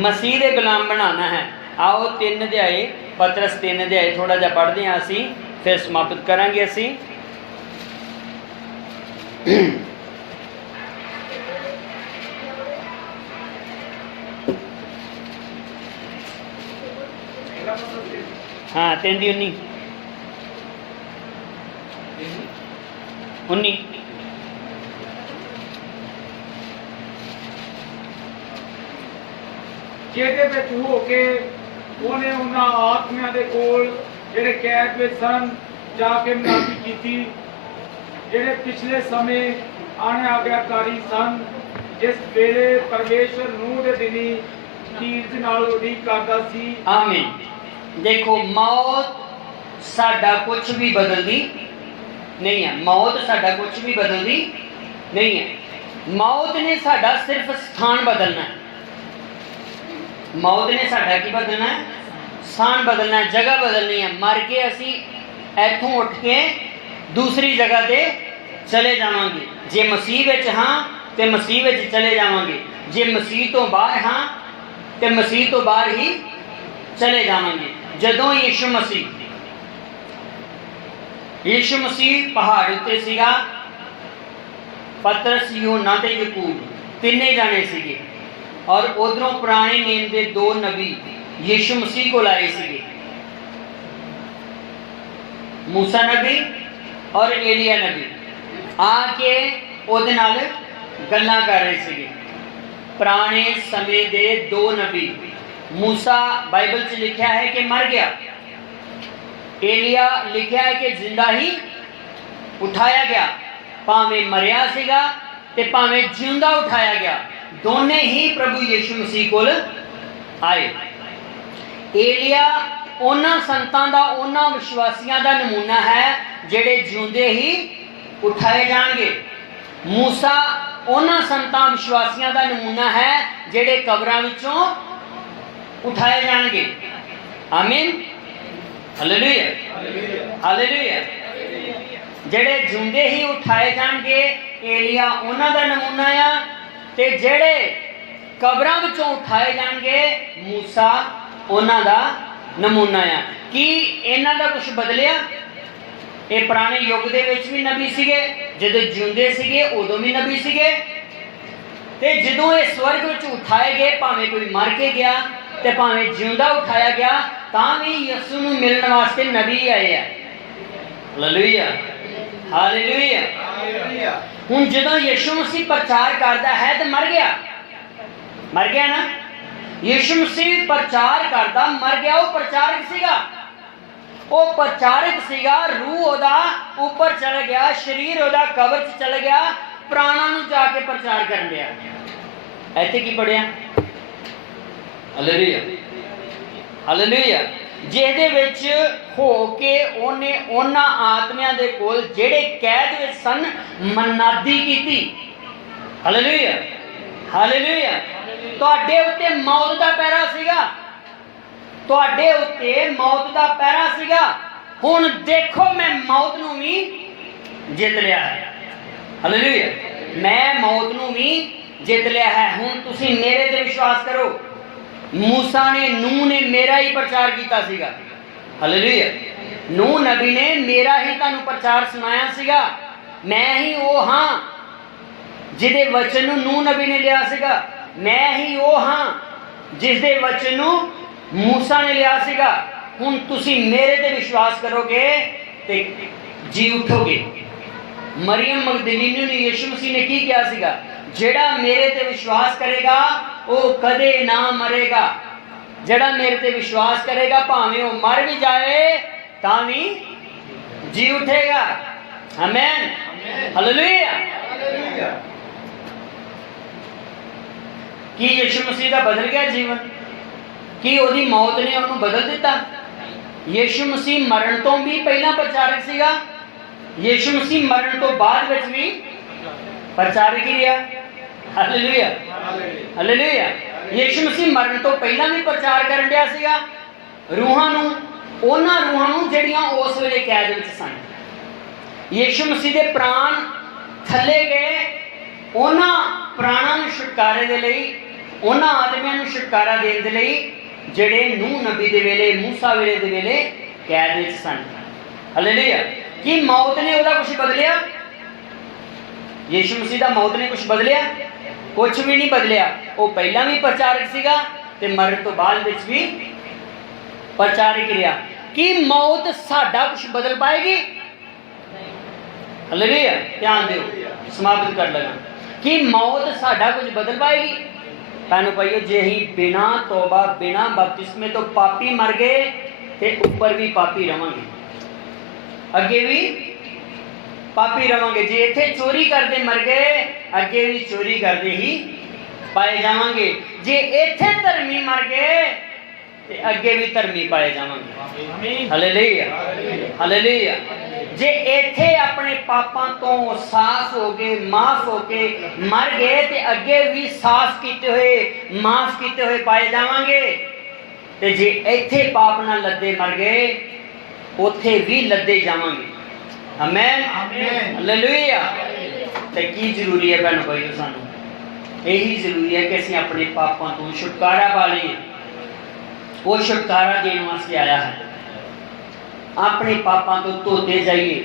मसीह दे गुलाम बनाना है। आओ 3 अध्याय, पतरस 3 अध्याय थोड़ा जिहा पढ़दे हां, असीं फिर समाप्त करांगे। असीं हाँ 3 दी 19 ਜਿਹਦੇ ਵਿੱਚ ਹੋ ਕੇ ਉਹਨੇ ਉਹਨਾਂ ਆਤਮਿਆਂ ਦੇ ਕੋਲ ਜਿਹੜੇ ਕੈਦ ਵਿੱਚ ਸਨ ਜਾ ਕੇ ਮਿਲਾਪੀ ਕੀਤੀ, ਜਿਹੜੇ ਪਿਛਲੇ ਸਮੇਂ ਆਣੇ ਆਗਿਆਕਾਰੀ ਸਨ, ਜਿਸ ਵੇਲੇ ਪਰਮੇਸ਼ਰ ਨੂਹ ਦੇ ਦਿਨੀ ਧੀਰਜ ਨਾਲ ਉਡੀਕ ਕਰਦਾ ਸੀ। आमीन। देखो, मौत साडा कुछ भी बदलती नहीं है। मौत साडा कुछ भी बदलती नहीं है। मौत ने साडा सिर्फ स्थान बदलना है। मौत ने साडा की बदलना है? स्थान बदलना है, जगह बदलनी है। मर के असी इथों उठ के दूसरी जगह ते चले जावांगे। जे मसीह विच हाँ तो मसीह विच चले जावांगे, जे मसीह तो बाहर हाँ तो मसीह तो बाहर ही चले जावांगे। जदों यीशु मसीह पहाड़ उत्ते सीगा, पतरस, यूहन्ना ते याकूब तीने जाने सीगे, और उधरों पुराने नेम के 2 नबी यीशु मसीह को आए सीगे, मूसा नबी और एलिया नबी। आके उहदे नाल गल्लां कर रहे सीगे। पुराने समय के 2 नबी, मूसा बाइबल च लिखा है कि मर गया, एलिया लिखा है कि जिंदा ही उठाया गया, ਭਾਵੇਂ ਮਰਿਆ ਸੀਗਾ ਤੇ ਭਾਵੇਂ ਜਿਉਂਦਾ ਉਠਾਇਆ ਗਿਆ, ਦੋਨੇ ਹੀ ਪ੍ਰਭੂ ਯੀਸ਼ੂ ਮਸੀਹ ਕੋਲ ਆਏ। ਏਲੀਆ ਉਹਨਾਂ ਸੰਤਾਂ ਦਾ, ਉਹਨਾਂ ਵਿਸ਼ਵਾਸੀਆਂ ਦਾ ਨਮੂਨਾ ਹੈ ਜਿਹੜੇ ਜਿਉਂਦੇ ਹੀ ਉਠਾਏ ਜਾਣਗੇ। ਮੂਸਾ ਉਹਨਾਂ ਸੰਤਾਂ ਵਿਸ਼ਵਾਸੀਆਂ ਦਾ ਨਮੂਨਾ ਹੈ ਜਿਹੜੇ ਕਬਰਾਂ ਵਿੱਚੋਂ ਉਠਾਏ ਜਾਣਗੇ। ਆਮੀਨ, ਹਾਲੇਲੂਇਆ, ਹਾਲੇਲੂਇਆ। ਜਿਹੜੇ ਜਿਉਂਦੇ ਹੀ ਉਠਾਏ ਜਾਣਗੇ, ਏਲੀਆ ਉਹਨਾਂ ਦਾ ਨਮੂਨਾ ਆ, ਤੇ ਜਿਹੜੇ ਕਬਰਾਂ ਵਿੱਚੋਂ ਉਠਾਏ ਜਾਣਗੇ, ਮੂਸਾ ਉਹਨਾਂ ਦਾ ਨਮੂਨਾ ਆ। ਕੀ ਇਹਨਾਂ ਦਾ ਕੁਝ ਬਦਲਿਆ? ਇਹ ਪੁਰਾਣੇ ਯੁੱਗ ਦੇ ਵਿੱਚ ਵੀ ਨਬੀ ਸੀਗੇ, ਜਦੋਂ ਜਿਉਂਦੇ ਸੀਗੇ ਉਦੋਂ ਵੀ ਨਬੀ ਸੀਗੇ, ਤੇ ਜਦੋਂ ਇਹ ਸਵਰਗ ਵਿੱਚ ਉਠਾਏ ਗਏ, ਭਾਵੇਂ ਕੋਈ ਮਰ ਕੇ ਗਿਆ ਤੇ ਭਾਵੇਂ ਜਿਉਂਦਾ ਉਠਾਇਆ ਗਿਆ, ਤਾਂ ਵੀ ਯਿਸੂ ਨੂੰ ਮਿਲਣ ਵਾਸਤੇ ਨਬੀ ਆਏ ਆ। Hallelujah, hallelujah. ਹੁਣ ਜਦੋਂ ਯਿਸੂ ਮਸੀਹ ਪ੍ਰਚਾਰ ਕਰਦਾ ਹੈ ਤੇ ਮਰ ਗਿਆ ਨਾ, ਯਿਸੂ ਮਸੀਹ ਪ੍ਰਚਾਰ ਕਰਦਾ, ਮਰ ਗਿਆ। ਉਹ ਪ੍ਰਚਾਰਕ ਸੀਗਾ, ਉਹ ਪ੍ਰਚਾਰਕ ਸੀਗਾ। ਰੂਹ ਉਹਦਾ ਉੱਪਰ ਚਲ ਗਿਆ, ਸਰੀਰ ਉਹਦਾ ਕਬਰ 'ਚ ਚਲ ਗਿਆ, ਪ੍ਰਾਣਾਂ ਨੂੰ ਜਾ ਕੇ ਪ੍ਰਚਾਰ ਕਰਨ ਡਿਆ। ਇੱਥੇ ਕੀ ਪੜਿਆ? Hallelujah, hallelujah. ਜਿਹਦੇ ਵਿੱਚ ਹੋ ਕੇ ਉਹਨੇ ਉਹਨਾਂ ਆਤਮਿਆਂ ਦੇ ਕੋਲ ਜਿਹੜੇ ਕੈਦ ਵਿੱਚ ਸਨ ਮਨਾਦੀ ਕੀਤੀ। Hallelujah, hallelujah. ਤੁਹਾਡੇ ਉੱਤੇ ਮੌਤ ਦਾ ਪਹਿਰਾ ਸੀਗਾ, ਤੁਹਾਡੇ ਉੱਤੇ ਮੌਤ ਦਾ ਪਹਿਰਾ ਸੀਗਾ। ਹੁਣ ਦੇਖੋ, ਮੈਂ ਮੌਤ ਨੂੰ ਵੀ ਜਿੱਤ ਲਿਆ ਹੈ। ਹਾਲੇਲੂਇਆ, ਮੈਂ ਮੌਤ ਨੂੰ ਵੀ ਜਿੱਤ ਲਿਆ ਹੈ। ਹੁਣ ਤੁਸੀਂ ਮੇਰੇ ਤੇ ਵਿਸ਼ਵਾਸ ਕਰੋ। ਮੂਸਾ ਨੇ, ਨੂਹ ਨੇ ਮੇਰਾ ਹੀ ਪ੍ਰਚਾਰ ਕੀਤਾ ਸੀਗਾ। ਹਾਲੇਲੂਇਆ, ਨੂਹ ਨਬੀ ਨੇ ਮੇਰਾ ਹੀ ਤੁਹਾਨੂੰ ਪ੍ਰਚਾਰ ਸੁਣਾਇਆ ਸੀਗਾ। ਮੈਂ ਹੀ ਉਹ ਹਾਂ ਜਿਹਦੇ ਵਚਨ ਨੂੰ ਨੂਹ ਨਬੀ ਨੇ ਲਿਆ ਸੀਗਾ। ਮੈਂ ਹੀ ਉਹ ਹਾਂ ਜਿਸ ਦੇ ਵਚਨ ਨੂੰ ਮੂਸਾ ਨੇ ਲਿਆ ਸੀਗਾ। ਹੁਣ ਤੁਸੀਂ ਮੇਰੇ ਤੇ ਵਿਸ਼ਵਾਸ ਕਰੋਗੇ ਤੇ ਜੀ ਉਠੋਗੇ। ਮਰੀਅਮ ਮਗਦਲੀਨੀ ਨੂੰ ਯਿਸੂ ਮਸੀਹ ਨੇ ਕੀ ਕਿਹਾ ਸੀਗਾ? ਜਿਹੜਾ ਮੇਰੇ ਤੇ ਵਿਸ਼ਵਾਸ ਕਰੇਗਾ ਉਹ ਕਦੇ ਨਾ ਮਰੇਗਾ। ਜਿਹੜਾ ਮੇਰੇ ਤੇ ਵਿਸ਼ਵਾਸ ਕਰੇਗਾ, ਭਾਵੇਂ ਉਹ ਮਰ ਵੀ ਜਾਏ ਤਾਂ ਵੀ ਜੀ ਉਠੇਗਾ। ਆਮੀਨ, ਹਾਲੇਲੂਇਆ। ਕੀ ਯਿਸੂ ਮਸੀਹ ਦਾ ਬਦਲ ਗਿਆ ਜੀਵਨ? ਕੀ ਉਹਦੀ ਮੌਤ ਨੇ ਉਹਨੂੰ ਬਦਲ ਦਿੱਤਾ? ਯਿਸੂ ਮਸੀਹ ਮਰਨ ਤੋਂ ਵੀ ਪਹਿਲਾਂ ਪ੍ਰਚਾਰਕ ਸੀਗਾ, ਯਿਸੂ ਮਸੀਹ ਮਰਨ ਤੋਂ ਬਾਅਦ ਵਿੱਚ ਵੀ ਪ੍ਰਚਾਰਕ ਹੀ ਰਿਹਾ। Hallelujah, hallelujah. ਯਿਸੂ ਮਸੀਹ ਮਰਨ ਤੋਂ ਪਹਿਲਾਂ ਵੀ ਪ੍ਰਚਾਰ ਕਰਨ ਡਿਆ ਸੀਗਾ ਰੂਹਾਂ ਨੂੰ, ਉਹਨਾਂ ਰੂਹਾਂ ਨੂੰ ਜਿਹੜੀਆਂ ਉਸ ਵੇਲੇ ਕੈਦ ਵਿੱਚ ਸਨ। ਯਿਸੂ ਮਸੀਹ ਦੇ ਪ੍ਰਾਣ ਥੱਲੇ ਗਏ, ਉਹਨਾਂ ਪ੍ਰਾਣਾਂ ਨੂੰ ਛੁਟਕਾਰੇ ਦੇ ਲਈ, ਉਹਨਾਂ ਆਦਮੀਆਂ ਨੂੰ ਛੁਟਕਾਰਾ ਦੇਣ ਦੇ ਲਈ ਜਿਹੜੇ ਨੂਹ ਨਬੀ ਦੇ ਵੇਲੇ, ਮੂਸਾ ਵੇਲੇ ਦੇ ਵੇਲੇ ਕੈਦ ਵਿੱਚ ਸਨ। ਹਾਲੇਲੂਇਆ। ਕੀ ਮੌਤ ਨੇ ਉਹਦਾ ਕੁਝ ਬਦਲਿਆ? ਯਿਸੂ ਮਸੀਹ ਦਾ ਮੌਤ ਨੇ ਕੁਝ ਬਦਲਿਆ? ਕੁਝ ਵੀ ਨਹੀਂ ਬਦਲਿਆ। ਉਹ ਪਹਿਲਾਂ ਵੀ ਪ੍ਰਚਾਰਕ ਸੀਗਾ ਤੇ ਮਰਨ ਤੋਂ ਬਾਅਦ ਵਿੱਚ ਵੀ ਪ੍ਰਚਾਰਕ ਰਿਹਾ। ਕੀ ਮੌਤ ਸਾਡਾ ਕੁਝ ਬਦਲ ਪਾਏਗੀ? ਹਾਲੇਲੂਇਆ, ਧਿਆਨ ਦਿਓ, ਸਮਾਪਤ ਕਰ ਲਗਾ। ਕੀ ਮੌਤ ਸਾਡਾ ਕੁਝ ਬਦਲ ਪਾਏਗੀ? ਤੁਹਾਨੂੰ ਭਾਈਓ, ਜੇ ਅਸੀਂ ਬਿਨਾਂ ਤੋਬਾ, ਬਿਨਾਂ ਬਪਤਿਸਮੇ ਤੋਂ ਪਾਪੀ ਮਰ ਗਏ ਤੇ ਉੱਪਰ ਵੀ ਪਾਪੀ ਰਵਾਂਗੇ, ਅੱਗੇ ਵੀ ਪਾਪੀ ਰਵਾਂਗੇ। ਜੇ ਇੱਥੇ ਚੋਰੀ ਕਰਦੇ ਮਰ ਗਏ, ਅੱਗੇ ਵੀ ਚੋਰੀ ਕਰਦੇ ਹੀ ਪਾਏ ਜਾਵਾਂਗੇ। ਜੇ ਇੱਥੇ ਧਰਮੀ ਮਰ ਗਏ ਤੇ ਅੱਗੇ ਵੀ ਧਰਮੀ ਪਾਏ ਜਾਵਾਂਗੇ। Hallelujah, hallelujah. ਜੇ ਇੱਥੇ ਆਪਣੇ ਪਾਪਾਂ ਤੋਂ ਸਾਫ਼ ਹੋ ਗਏ, ਮਾਫ ਹੋ ਕੇ ਮਰ ਗਏ ਤੇ ਅੱਗੇ ਵੀ ਸਾਫ਼ ਕੀਤੇ ਹੋਏ, ਮਾਫ ਕੀਤੇ ਹੋਏ ਪਾਏ ਜਾਵਾਂਗੇ। ਤੇ ਜੇ ਇੱਥੇ ਪਾਪ ਨਾਲ ਲੱਦੇ ਮਰ ਗਏ, ਉੱਥੇ ਵੀ ਲੱਦੇ ਜਾਵਾਂਗੇ। ਆਮੀਨ, ਹਾਲੇਲੂਇਆ। ਤੇ ਕੀ ਜ਼ਰੂਰੀ ਹੈ ਭੈਣੋ ਭਾਈਓ? ਸਾਨੂੰ ਇਹੀ ਜ਼ਰੂਰੀ ਹੈ ਕਿ ਅਸੀਂ ਆਪਣੇ ਪਾਪਾਂ ਤੋਂ ਛੁਟਕਾਰਾ ਪਾ ਲਈਏ। ਉਹ ਛੁਟਕਾਰਾ ਦੇਣ ਵਾਸਤੇ ਆਇਆ ਹੈ। ਆਪਣੇ ਪਾਪਾਂ ਤੋਂ ਧੋਤੇ ਜਾਈਏ।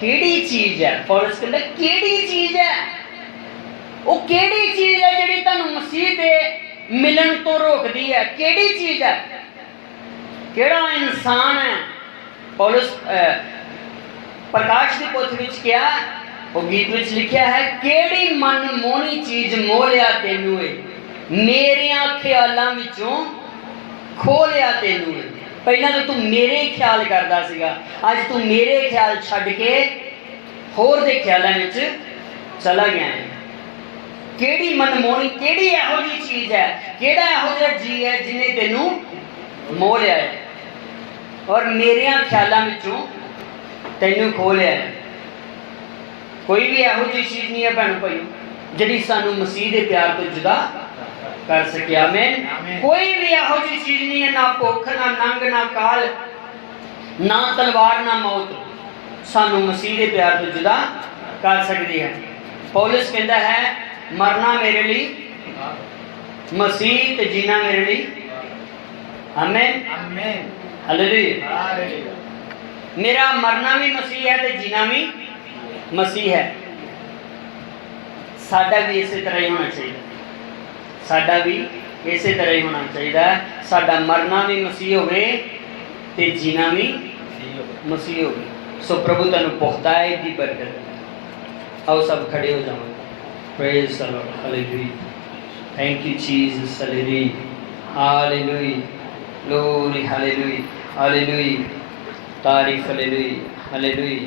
ਕਿਹੜੀ ਚੀਜ਼ ਹੈ? ਪੌਲਸ ਕਹਿੰਦਾ ਕਿਹੜੀ ਚੀਜ਼ ਹੈ? ਉਹ ਕਿਹੜੀ ਚੀਜ਼ ਹੈ ਜਿਹੜੀ ਤੁਹਾਨੂੰ ਮਸੀਹ ਦੇ ਮਿਲਣ ਤੋਂ ਰੋਕਦੀ ਹੈ? ਕਿਹੜੀ ਚੀਜ਼ ਹੈ? ਕਿਹੜਾ ਇਨਸਾਨ ਹੈ? ਪੌਲਸ ਪ੍ਰਕਾਸ਼ ਦੀ ਪੁੱਥ ਵਿੱਚ ਕਿਹਾ, ਉਹ ਗੀਤ ਵਿੱਚ ਲਿਖਿਆ ਹੈ, ਕਿਹੜੀ ਮਨ ਮੋਹਣੀ ਚੀਜ਼ ਮੋਹ ਲਿਆ ਤੈਨੂੰ ਏ, ਮੇਰਿਆਂ ਖਿਆਲਾਂ ਵਿੱਚੋਂ ਖੋਹ ਲਿਆ ਤੈਨੂੰ ਏ। ਪਹਿਲਾਂ ਤਾਂ ਤੂੰ ਮੇਰੇ ਖਿਆਲ ਕਰਦਾ ਸੀਗਾ, ਅੱਜ ਤੂੰ ਮੇਰੇ ਖਿਆਲ ਛੱਡ ਕੇ होर दे ख्यालों विच चला गया है। केड़ी मनमोहनी, केड़ी इहो जी चीज़ है, केड़ा इहो जिहा जी है जिन्हें तेनू मोह लिया है और मेरे ख्यालों विचों तेनू खो लिया है। कोई भी इहो जी चीज़ नहीं है भैन भाई जिहड़ी सानू मसीह के प्यार तो जुदा कर सके। आमीन। कोई भी इहो जी चीज़ नहीं है, ना भुख, ना नंग, ना काल, ना तलवार, ना मौत सानू मसीह के प्यार तो जुदा कर सकती है। पौलुस कहता है मरना मेरे लिए मसीह ते जीना मेरे लिए। आमीन आमीन हालेलुया। मेरा मरना भी मसीह है ते जीना भी मसीह है। साडा भी इसी तरह ही होना चाहिए, साडा भी इसी तरह ही होना चाहिए। साडा मरना भी मसीह होवे ते जीना भी मसीह होवे। सो प्रभु तुहानू पुख्ताई दी बरकत। आओ सब खड़े हो जाओ। Praise the Lord. Hallelujah. Thank you Jesus. Hallelujah hallelujah glory hallelujah hallelujah तारीफ हालेलुया हालेलुया।